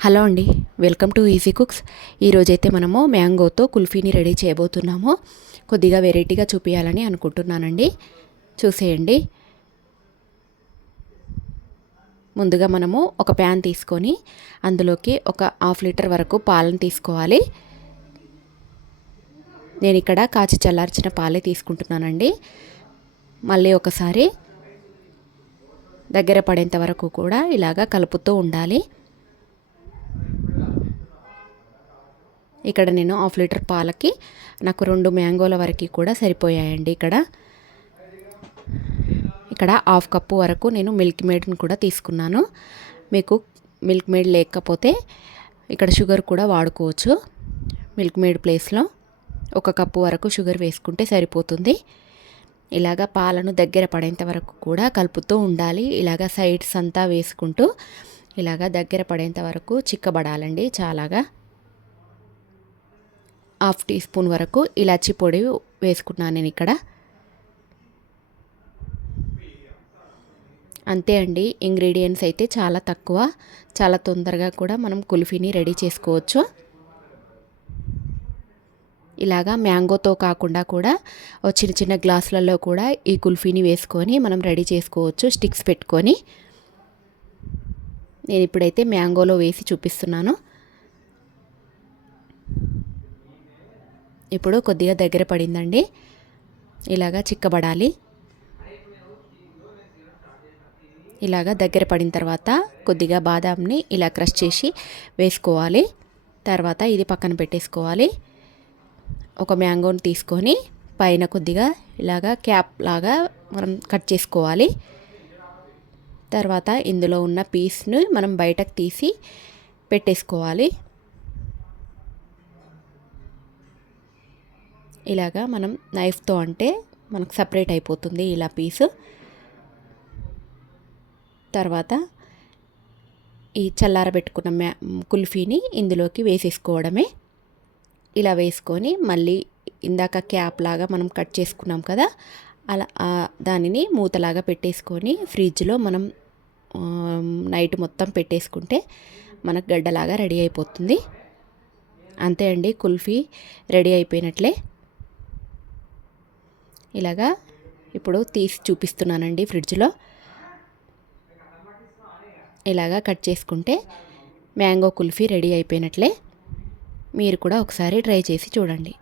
Hello అండి, welcome to easy cooks. ఈరోజైతే మనము మ్యాంగోతో కుల్ఫీని రెడీ చేయబోతున్నాము. కొద్దిగా వెరైటీగా చూపించాలని అనుకుంటున్నానండి. చూసేయండి. ముందుగా మనము ఒక ప్యాన్ తీసుకొని అందులోకి ఒక హాఫ్ లీటర్ వరకు పాలను తీసుకోవాలి. నేను ఇక్కడ కాచి చల్లార్చిన పాలే తీసుకుంటున్నానండి. మళ్ళీ ఒకసారి దగ్గర పడేంత వరకు కూడా ఇలాగా కలుపుతూ ఉండాలి. ఇక్కడ నేను హాఫ్ లీటర్ పాలకి నాకు 2 మ్యాంగోల వరకు కూడా సరిపోయాయండి. ఇక్కడ హాఫ్ కప్పు వరకు నేను మిల్క్ మేడ్ని కూడా తీసుకున్నాను. మీకు మిల్క్ మేడ్ లేకపోతే ఇక్కడ షుగర్ కూడా వాడుకోవచ్చు. మిల్క్ మేడ్ ప్లేస్లో 1 కప్పు వరకు షుగర్ వేసుకుంటే సరిపోతుంది. ఇలాగా పాలను దగ్గర పడేంత వరకు కూడా కలుపుతూ ఉండాలి. ఇలాగా సైడ్స్ అంతా వేసుకుంటూ ఇలాగా దగ్గర పడేంత వరకు చిక్కబడాలండి. చాలాగా హాఫ్ టీ స్పూన్ వరకు ఇలాచీ పొడి వేసుకున్నాను నేను ఇక్కడ. అంతే అండి. ఇంగ్రీడియంట్స్ అయితే చాలా తక్కువ, చాలా తొందరగా కూడా మనం కుల్ఫీని రెడీ చేసుకోవచ్చు. ఇలాగా మ్యాంగోతో కాకుండా కూడా చిన్న చిన్న గ్లాసులలో కూడా ఈ కుల్ఫీని వేసుకొని మనం రెడీ చేసుకోవచ్చు, స్టిక్స్ పెట్టుకొని. నేను ఇప్పుడైతే మ్యాంగోలో వేసి చూపిస్తున్నాను. ఇప్పుడు కొద్దిగా దగ్గర పడిందండి. ఇలాగా చిక్కబడాలి. ఇలాగా దగ్గర పడిన తర్వాత కొద్దిగా బాదాంని ఇలా క్రష్ చేసి వేసుకోవాలి. తర్వాత ఇది పక్కన పెట్టేసుకోవాలి. ఒక మ్యాంగోని తీసుకొని పైన కొద్దిగా ఇలాగా క్యాప్ లాగా మనం కట్ చేసుకోవాలి. తర్వాత ఇందులో ఉన్న పీస్ను మనం బయటకు తీసి పెట్టేసుకోవాలి. ఇలాగా మనం నైఫ్తో అంటే మనకు సపరేట్ అయిపోతుంది ఇలా పీసు. తర్వాత ఈ చల్లారబెట్టుకున్న కుల్ఫీని ఇందులోకి వేసేసుకోవడమే. ఇలా వేసుకొని మళ్ళీ ఇందాక క్యాప్ లాగా మనం కట్ చేసుకున్నాం కదా, అలా దానిని మూతలాగా పెట్టేసుకొని ఫ్రిడ్జ్లో మనం నైట్ మొత్తం పెట్టేసుకుంటే మనకు గడ్డలాగా రెడీ అయిపోతుంది. అంతే అండి, కుల్ఫీ రెడీ అయిపోయినట్లే. ఇలాగా ఇప్పుడు తీసి చూపిస్తున్నానండి. ఫ్రిడ్జ్లో ఇలాగా కట్ చేసుకుంటే మ్యాంగో కుల్ఫీ రెడీ అయిపోయినట్లే. మీరు కూడా ఒకసారి ట్రై చేసి చూడండి.